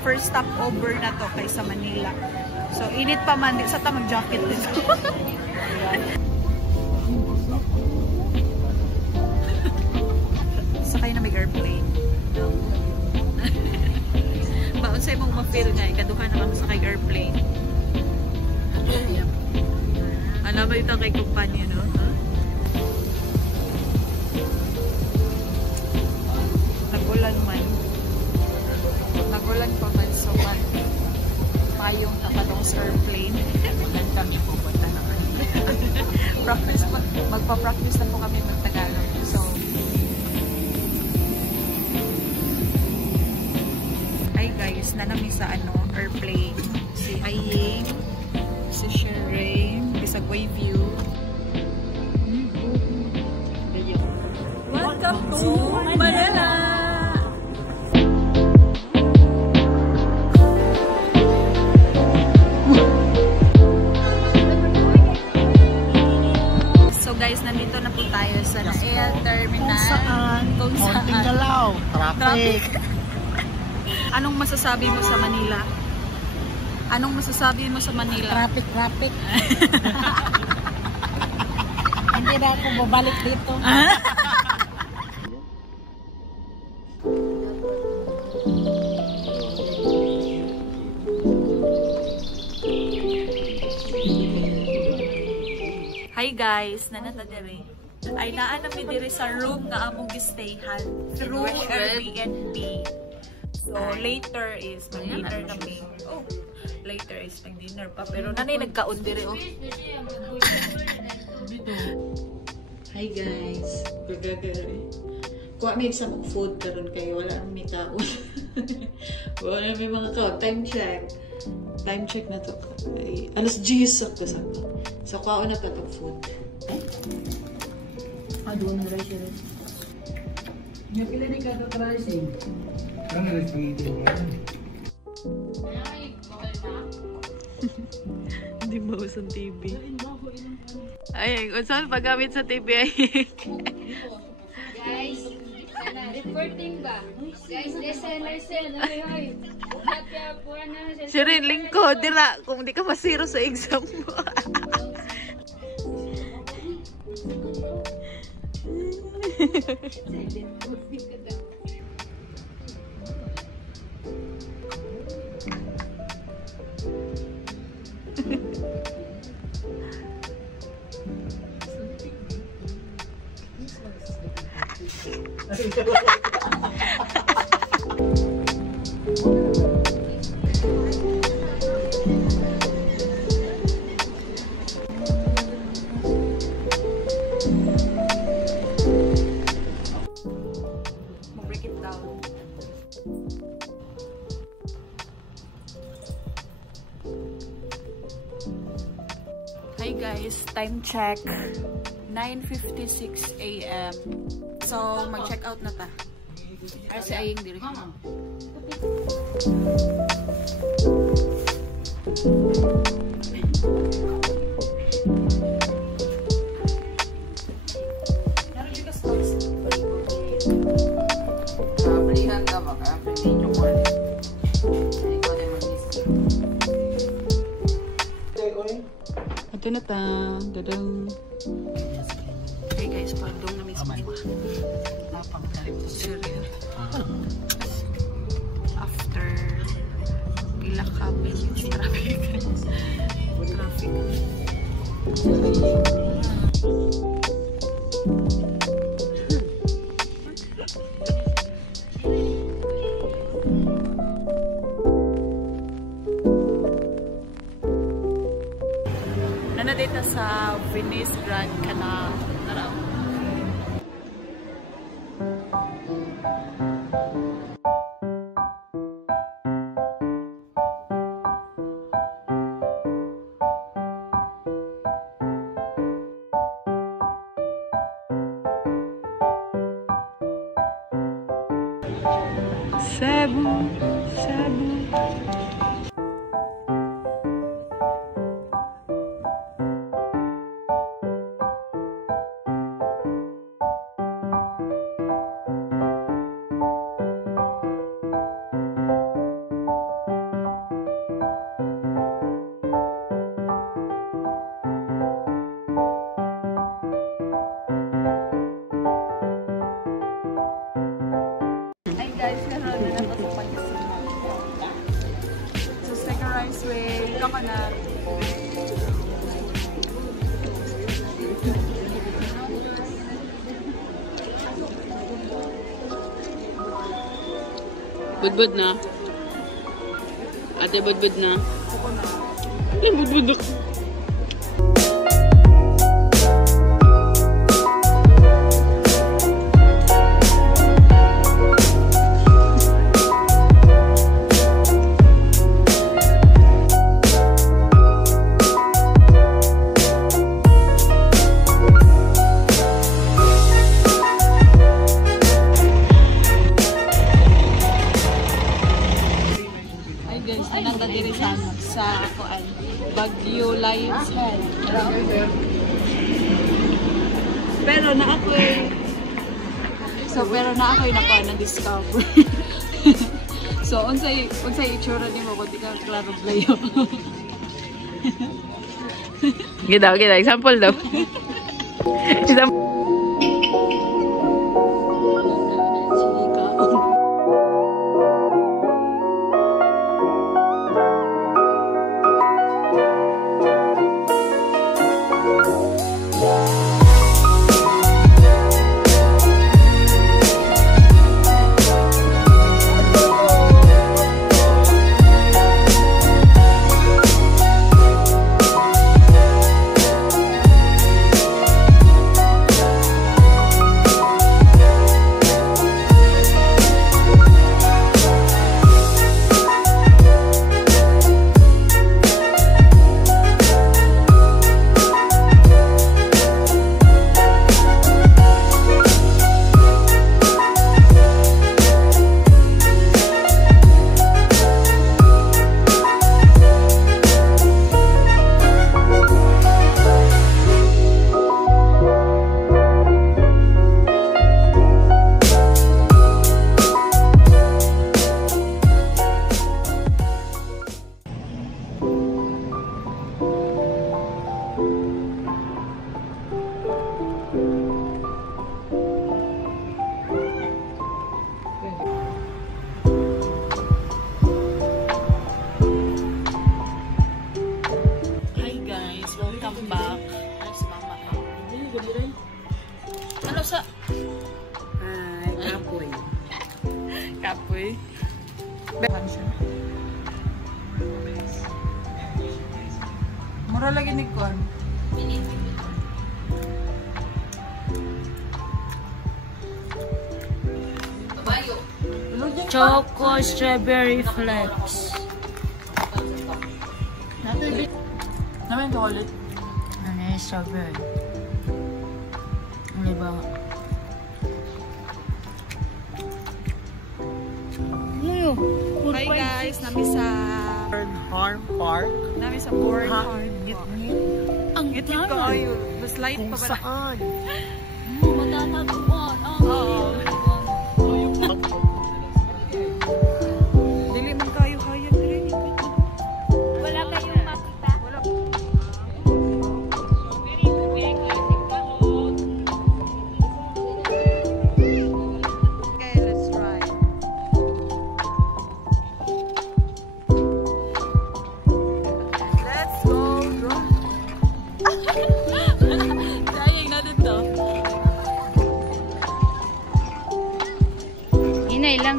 First stop over na to kaysa Manila. So, init pa man. Di sa ta mag-jacket dito. Sakay na may airplane. Baon sa'yo mong ma-feel nga. Ikaduha na kami sakay airplane. Alam mo ito kay kumpanya, no? Nagulan man. Nagulan pa man. So, payong nakadong sa airplane. Ulan kami pupunta na kami. Practice pa. Magpa-practice na po kami ng Tagalog. So, hi guys, nanami sa airplane. Si Aying, si Shireen, isang wave view. Welcome to Manila! So guys, nandito na po tayo sa Air Terminal. Kung saan? Traffic. Anong masasabi mo sa Manila? Anong masasabi mo sa Manila? Traffic. Hindi na ako babalik dito. Hi guys, nanata diri. Ay naa nami diri sa room nga among gistayhan through Airbnb. So later is mag-dinner kami. Oh, later is mag-dinner pa pero nanay nagkaon diri oh. Hi guys, gagagari. Kuha may sa food karon kayo wala ang mitaon. Wala may mga ka time check. Time check na to. Ay, alas 10 sakto. So, kaon na pa itong food. Doon na rin siya. Yung pila ni ka ito tracing. Ano na rin Hindi maus ang TV. Ay, saan paggamit sa TV ay? Guys, reporting ba? Guys, listen. Ay. Shirin, lingkod. Dila, kung di ka masiro sa exam mo. Break it down. Hi guys, time check 9:56 AM. So mag-check out na ta. Ay si Aying diri. Ito na ta. Dadang. Hey guys, pandong na mismo. Surreal. After pila ka minutes traffic. Nanadita sa Venice Grand Canal. Tara. Cebu. rice with coconut. Budbud na. Ate, budbud na. Ay, budbud ako. Sa Baguio Lions Head. Pero na ako'y naka-discover. So, unsay itsura nimo kung di ka klaro blayo. Gida, example daw. Example. Ano sa? Ay, kapoy. Kapoy. Mura lagi ni Kon. Choco strawberry flakes. Namin ka ulit. Ano yung strawberry? Ano ba? Hi guys, nami sa Horn Park. Bornholm. Ang Ngit-ngit ko ayo. Mas light pa ba na? Saan? Matatagpuan. Oo. Dili man kayo kaya dire. Wala kayong makita? Wala. Okay, let's try. Let's go, bro. Sayang natin to. Inay lang.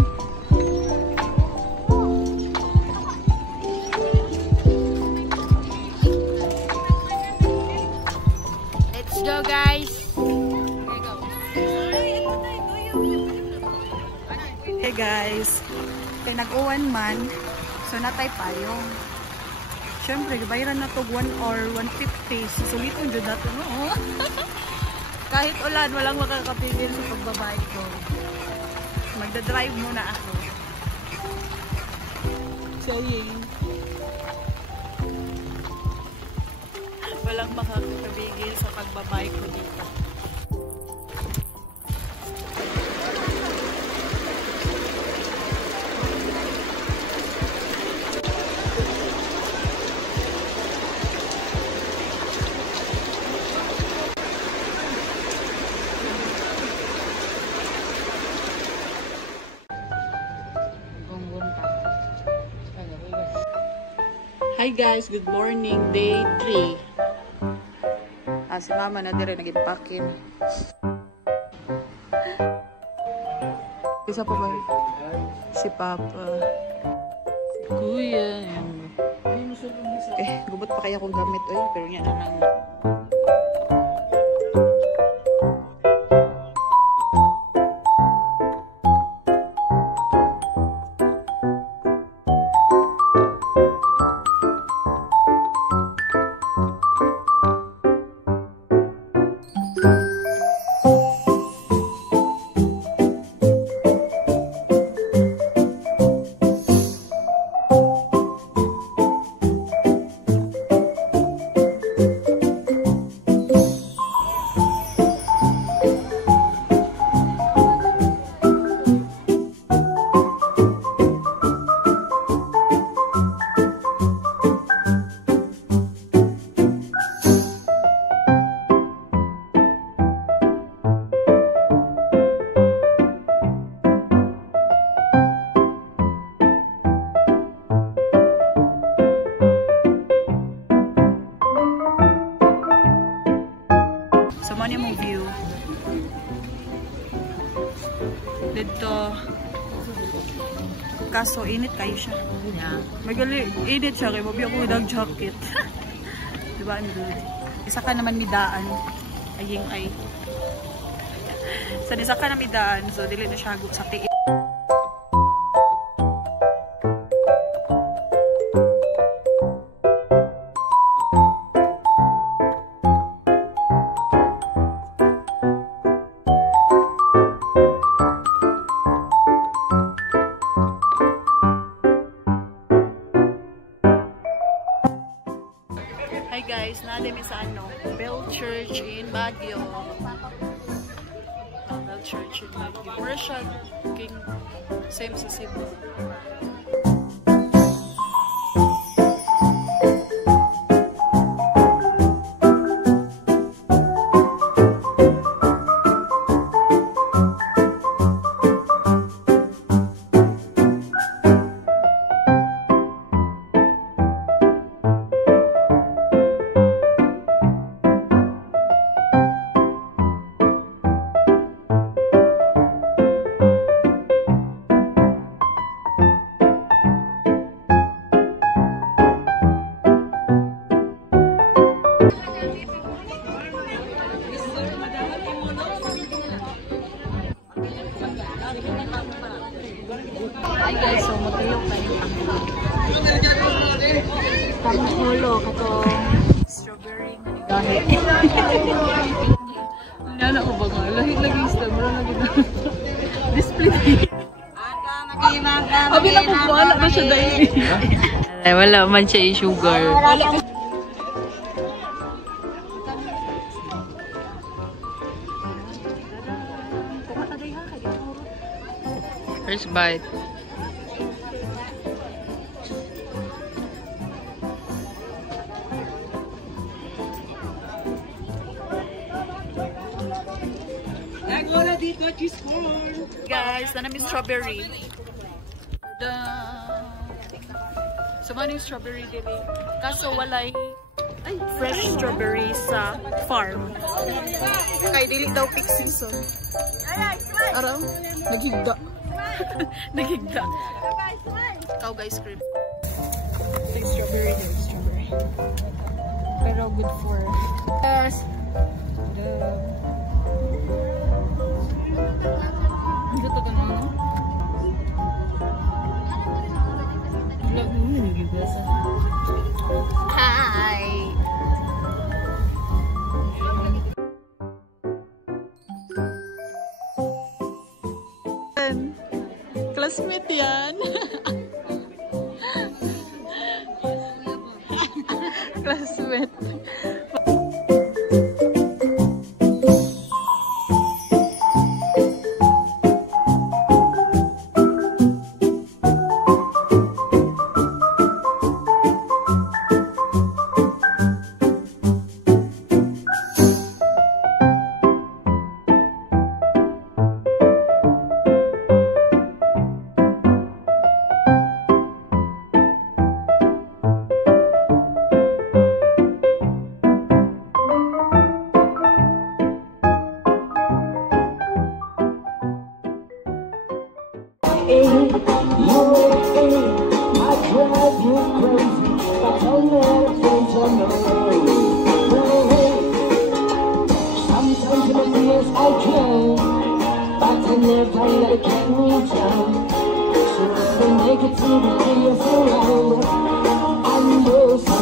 Let's go, guys. Hey guys, kay nag-uwan man, so natay payong. Siyempre, bayaran na to 1 or 150. Suliton dyan nato, no? Kahit ulan, walang makakapigil sa pagbabay ko. Magdadrive muna ako. Saying. Walang makakapigil sa pagbabay ko dito. Hi guys, good morning, day 3. Si mama na dire nag-impakin. Isa pa ba? Si Papa. Si Kuya. Gubot pa kaya akong gamit. Oy, pero yan na lang. Kaso, init kayo siya. Yeah. Magali, init siya. Kaya mabi ako ng jacket. Diba, Andrew? Isa ka naman midaan. Aying ay. So, isa ka na midaan. So, dili na siya sa tiit. Guys, natin sa Bell Church in Baguio. Bell Church in Baguio. Where siya? Same sa Cebu. Hi guys, so matulog tayo panghulo katong strawberry lahit. Nana ko ba nga? Lahit lagi sa mura lagi na display. Abi na ko wala ba siya dahil? Wala man siya i-sugar. First bite. Guys, na namin strawberry. So, ano yung strawberry dili? Kaso walay fresh strawberry sa farm. Kay dili daw peak season. Araw, naghigda. Naghigda. Cow guys cream. Yung strawberry daw, strawberry. Pero good for yes. Ang gata ka naman, no? Hi! Classmate yan. Classmate. So if we make it to the end of the road, I know